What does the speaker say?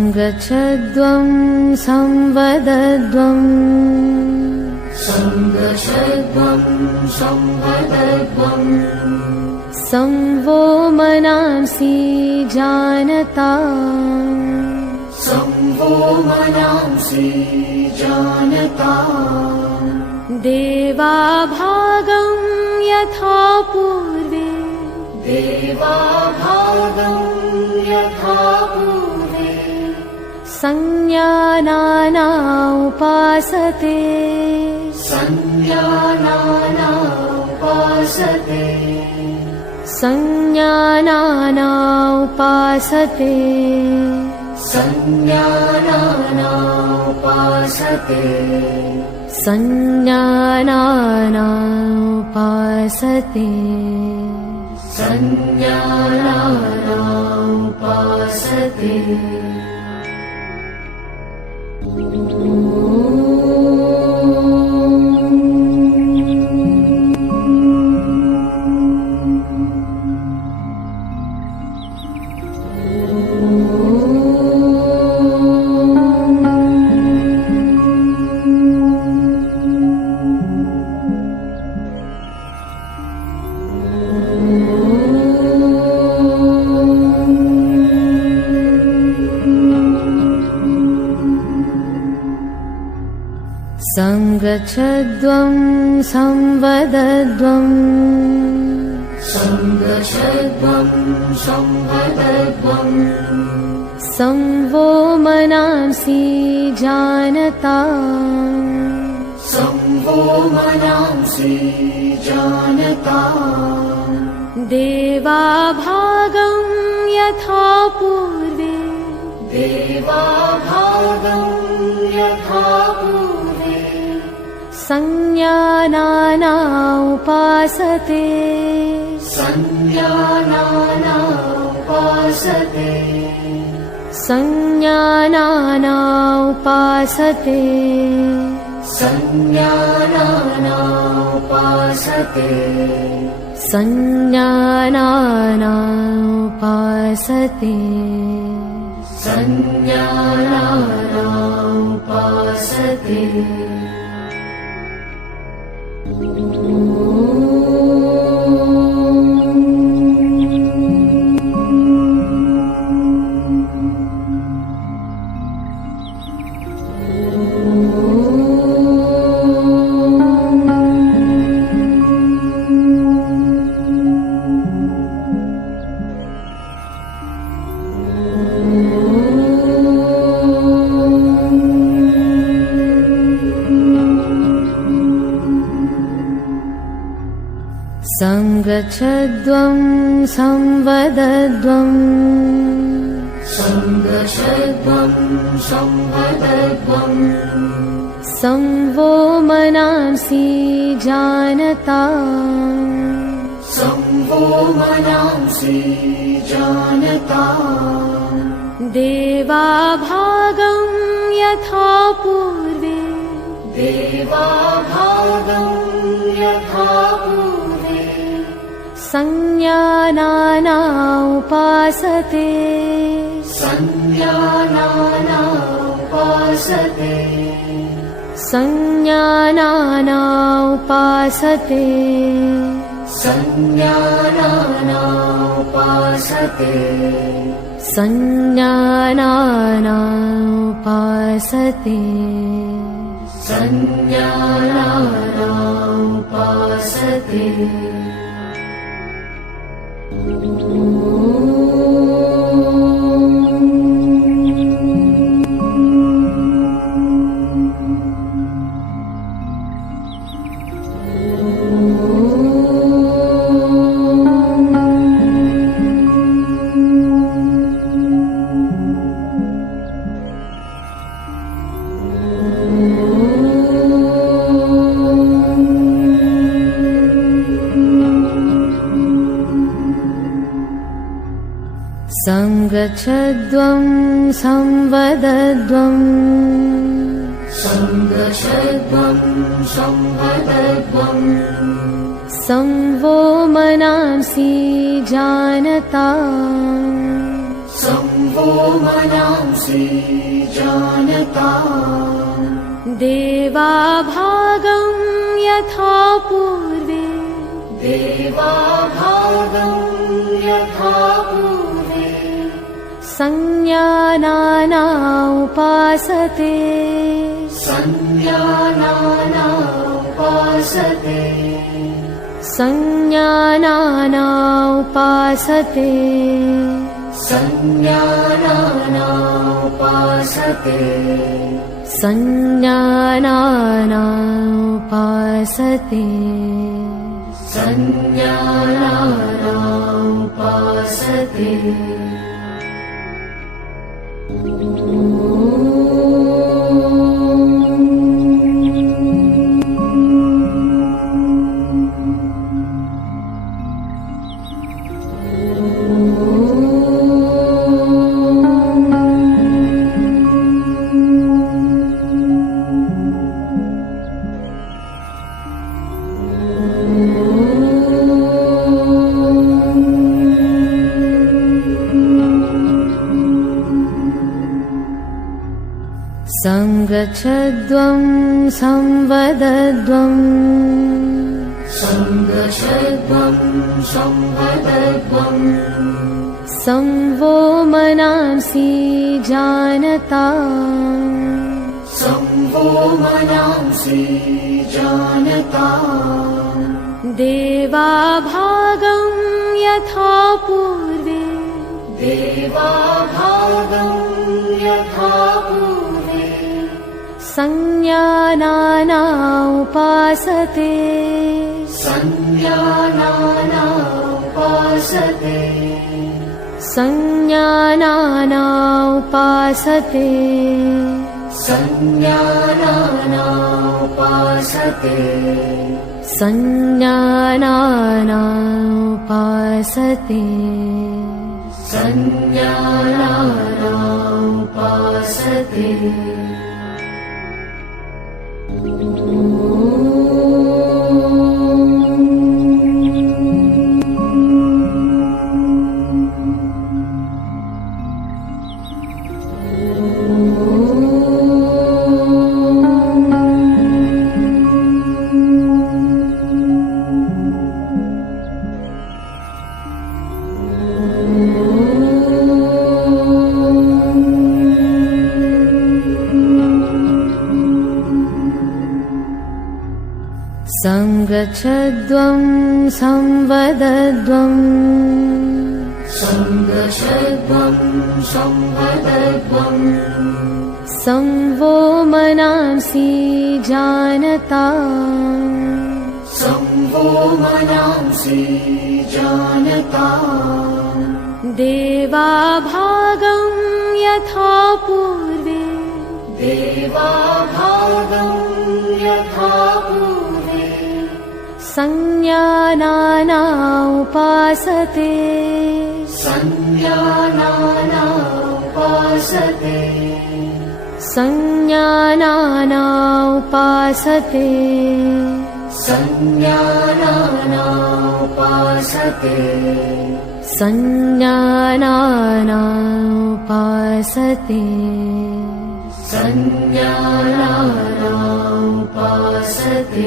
संगच्छध्वं संवदध्वं संगच्छध्वं संवदध्वं संवो मनांसि जानता संवो मनांसि जानता देवाभागं यथा पूर्वे देवाभागं यथा पूर्वे संज्ञानाना उपासते संज्ञानाना उपासते संज्ञानाना उपासते संज्ञानाना उपासते संज्ञानाना उपासते संज्ञानाना उपासते संगच्छध्वं संवदध्वं संगच्छध्वं संवदध्वं संवो मनांसि जानता संवो मनांसि जानता देवाभागं यथा पूर्वे देवाभागं यथा पूर्वे संज्ञानाना उपासते संज्ञानाना उपासते संज्ञानाना उपासते संज्ञानाना उपासते संज्ञानाना उपासते संज्ञानाना उपासते संगच्छध्वं संवदध्वं संगच्छध्वं संवदध्वं संवो मनांसि जानता संवो मनांसि जानता देवाभागं यथा पूर्वे देवाभागं यथा पूर्वे संज्ञानाना उपासते संज्ञानाना उपासते संज्ञानाना उपासते संज्ञानाना उपासते संज्ञानाना उपासते संज्ञानाना उपासते संगच्छध्वं संवदध्वं संगच्छध्वं संवदध्वं संवो मनांसि जानता संवो मनांसि जानता देवाभागं यथा पूर्वे देवाभागं यथा पूर्वे संज्ञानाना उपासते संज्ञानाना उपासते संज्ञानाना उपासते संज्ञानाना उपासते संज्ञानाना उपासते संज्ञानाना उपासते संगच्छध्वं संवदध्वं संगच्छध्वं संवदध्वं संवो मनांसि जानता संवो मनांसि जानता देवाभागं यथा पूर्वे देवाभागं यथा पूर्वे संज्ञानाना उपासते संज्ञानाना उपासते संज्ञानाना उपासते संज्ञानाना उपासते संज्ञानाना उपासते संज्ञानाना उपासते संगच्छध्वं संवदध्वं संगच्छध्वं संवदध्वं संवो मनांसि जानता संवो मनांसि जानता देवाभागं यथा पूर्वे देवाभागं यथा पूर्वे संज्ञानाना उपासते संज्ञानाना उपासते संज्ञानाना उपासते संज्ञानाना उपासते संज्ञानाना उपासते संज्ञानाना उपासते